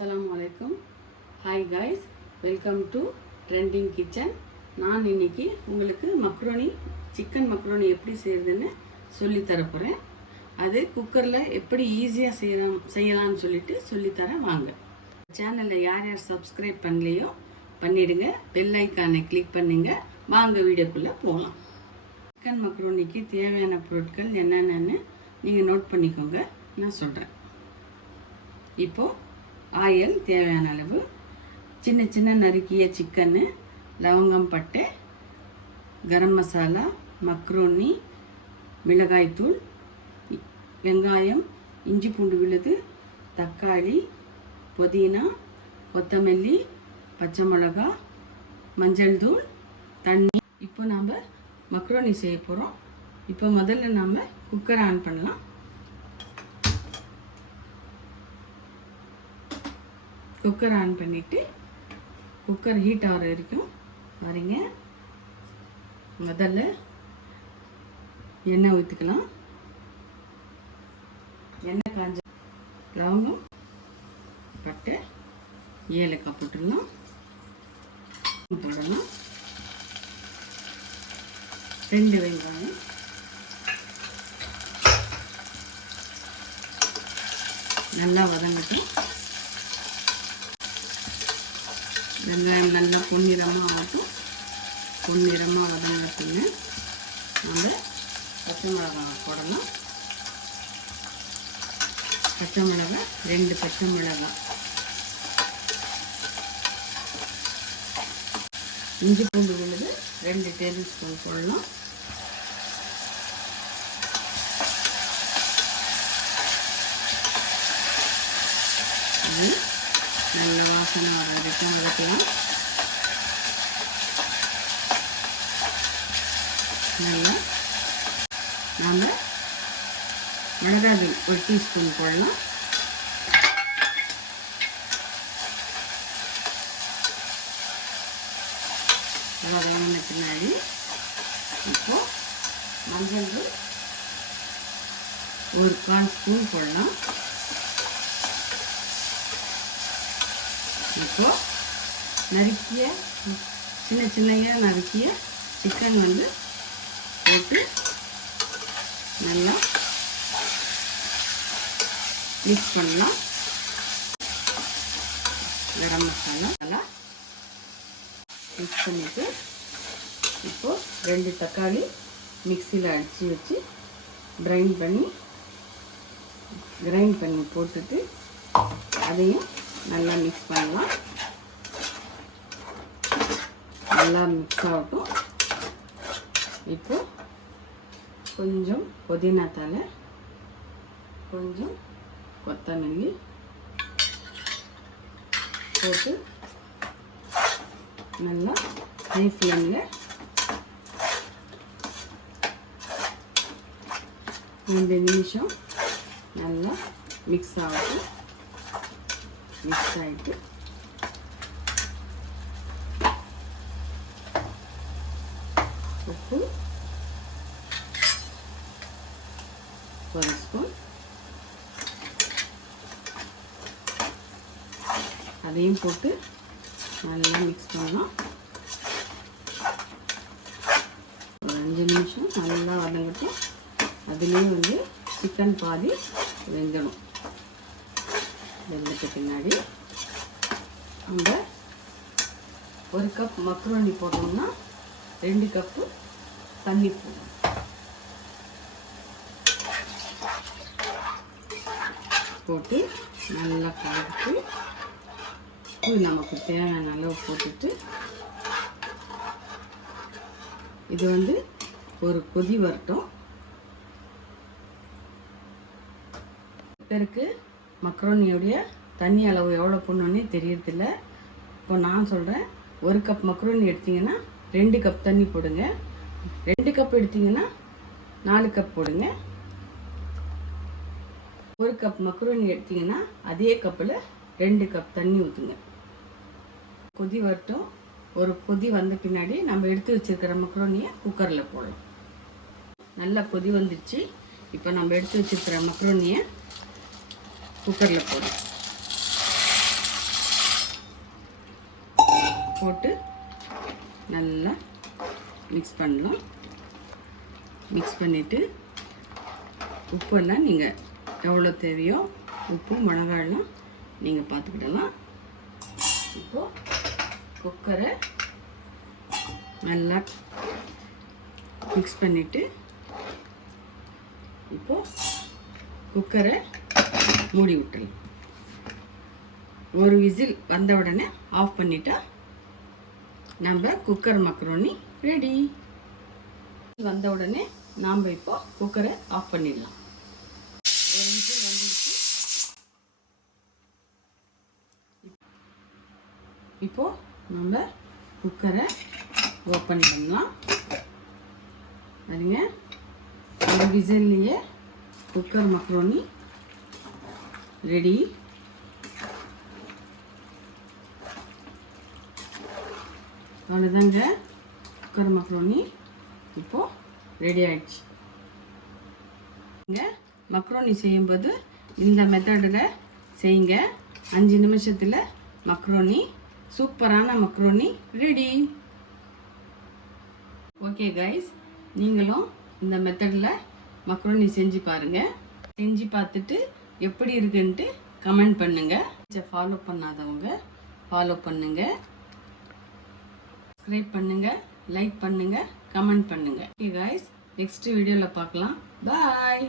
Assalamualaikum. Hi guys, welcome to Trending Kitchen. நான் இன்னைக்கு உங்களுக்கு மக்ரோனி சிக்கன் மக்ரோனி எப்படி செய்யறதுன்னு சொல்லி தர போறேன். அது குக்கர்ல எப்படி ஈஸியா செய்யலாம்னு சொல்லி தரேன் வாங்க. சேனலை யார் சப்ஸ்கிரைப் பண்ணலையோ பண்ணிடுங்க. பெல் ஐகானை கிளிக் பண்ணுங்க. வாங்க வீடியோக்குள்ள போகலாம். சிக்கன் மக்ரோனிக்கு தேவையான பொருட்கள் என்னென்னு நீங்கள் நோட் பண்ணிக்கோங்க. நான் சொல்கிறேன். இப்போது ஆயில் தேவையான அளவு, சின்ன சின்ன நறுக்கிய சிக்கன்னு, லவங்கம், பட்டை, கரம் மசாலா, மக்ரோனி, மிளகாய்த்தூள், வெங்காயம், இஞ்சி பூண்டு விழுது, தக்காளி, புதினா, கொத்தமல்லி, பச்சை மிளகா, மஞ்சள் தூள், தண்ணி. இப்போ நாம் மக்ரோனி செய்ய போகிறோம். இப்போ முதல்ல நாம் குக்கரை ஆன் பண்ணலாம். குக்கர் ஆன் பண்ணிவிட்டு குக்கர் ஹீட் ஆகிற வரைக்கும் வரீங்க. முதல்ல எண்ணெய் ஊற்றிக்கலாம். எண்ணெய் காஞ்ச லவங்கம், பட்டை, ஏலக்காய் போட்டுடலாம். போடலாம். 2 வெங்காயம், நல்லா வதங்கட்டும். வெங்காயம் நல்லா பொன்னிறமாக ஆகட்டும். பொன்னிறமாக வதங்கட்டுங்க. நம்ம பச்சை மிளகாய் போடலாம். பச்சை மிளகாய் 2 பச்சை மிளகாய், இஞ்சி பூண்டு விழுது 2 டேபிள் ஸ்பூன் போடலாம். நல்ல வாசனை வர வரைக்கும் வதக்கலாம். நல்லா நாம் மிளகாய் 1 டீஸ்பூன் போடலாம். வதங்கின பின்னாடி இப்போது மஞ்சள் 1/4 ஸ்பூன் போடலாம். இப்போ நறுக்கிய சின்ன நறுக்கிய சிக்கன் போட்டு நல்லா மிக்ஸ் பண்ணலாம். கரம் மசாலா நல்லா மிக்ஸ் பண்ணிவிட்டு இப்போது 2 தக்காளி மிக்சியில் அடித்து வச்சு கிரைண்ட் பண்ணி போட்டுட்டு அதையும் நல்லா மிக்ஸ் பண்ணலாம். நல்லா மிக்ஸ் ஆகட்டும். இப்போ கொஞ்சம் புதினா தழை, கொஞ்சம் கொத்தமல்லி போட்டு நல்லா ஹை ஃப்ளேமில் 2 நிமிஷம் நல்லா மிக்ஸ் ஆகட்டும். மிக்ஸ் ஆகிட்டு உப்பு 1 ஸ்பூன், அதையும் போட்டு நல்லா மிக்ஸ் பண்ணலாம். ஒரு 5 நிமிஷம் நல்லா வதங்கட்டும். அதுலேயும் சிக்கன் பாதி வெந்துடும். வெந்துட்டு பின்னாடி நம்ம 1 கப் மக்ரோனி போட்டோம்னா 2 கப்பு தண்ணி போடணும். போட்டு நல்லா கலந்து உப்பு நமக்கு தேவையான அளவு போட்டுட்டு இது ஒரு கொதி வரட்டும். பேருக்கு மக்ரோனியோடைய தண்ணி அளவு எவ்வளோ போடணுன்னே தெரியறதில்ல. இப்போ நான் சொல்கிறேன். 1 கப் மக்ரோனி எடுத்திங்கன்னா 2 கப் தண்ணி போடுங்க. 2 கப் எடுத்திங்கன்னா 4 கப் போடுங்க. 1 கப் மக்ரோனி எடுத்திங்கன்னா அதே கப்பில் 2 கப் தண்ணி ஊற்றுங்க. கொதி வரட்டும். ஒரு கொதி வந்த பின்னாடி நம்ம எடுத்து வச்சுருக்கிற மக்ரோனியை குக்கரில் போடலாம். நல்லா கொதி வந்துடுச்சு. இப்போ நம்ம எடுத்து வச்சுருக்கிற மக்ரோனியை குக்கரில் போடலாம். போட்டு நல்லா மிக்ஸ் பண்ணலாம். மிக்ஸ் பண்ணிவிட்டு உப்பெல்லாம் நீங்கள் எவ்வளோ தேவையோ உப்பு மிளகாயெல்லாம் நீங்கள் பார்த்துக்கிடலாம். இப்போது குக்கரை நல்லா மிக்ஸ் பண்ணிவிட்டு இப்போது குக்கரை மூடி விட்டுடலாம். ஒரு விசில் வந்த உடனே ஆஃப் பண்ணிட்டா நம்ம குக்கர் மக்ரோனி ரெடி. வந்த உடனே நாம் இப்போ குக்கரை ஆஃப் பண்ணிடலாம். ஒரு விசில் வந்துடுச்சு. இப்போ நம்ம குக்கரை ஓப்பன் பண்ணலாம். பாருங்க, ஒரு விசில்லையே குக்கர் மக்ரோனி ரெடி. அவ்வளோதாங்க, குக்கர் மக்ரோனி இப்போது ரெடி ஆயிடுச்சு. மக்ரோனி செய்யும்போது இந்த மெத்தடில் செய்யுங்க. 5 நிமிஷத்தில் மக்ரோனி, சூப்பரான மக்ரோனி ரெடி. ஓகே கைஸ், நீங்களும் இந்த மெத்தடில் மக்ரோனி செஞ்சு பாருங்கள். செஞ்சு பார்த்துட்டு எப்படி இருக்குன்ட்டு கமெண்ட் பண்ணுங்கள். ஃபாலோ பண்ணாதவங்க ஃபாலோ பண்ணுங்கள், சப்ஸ்கிரைப் பண்ணுங்கள், லைக் பண்ணுங்கள், கமெண்ட் பண்ணுங்கள். ஓகே கைஸ், நெக்ஸ்ட் வீடியோவில் பார்க்கலாம். பாய்.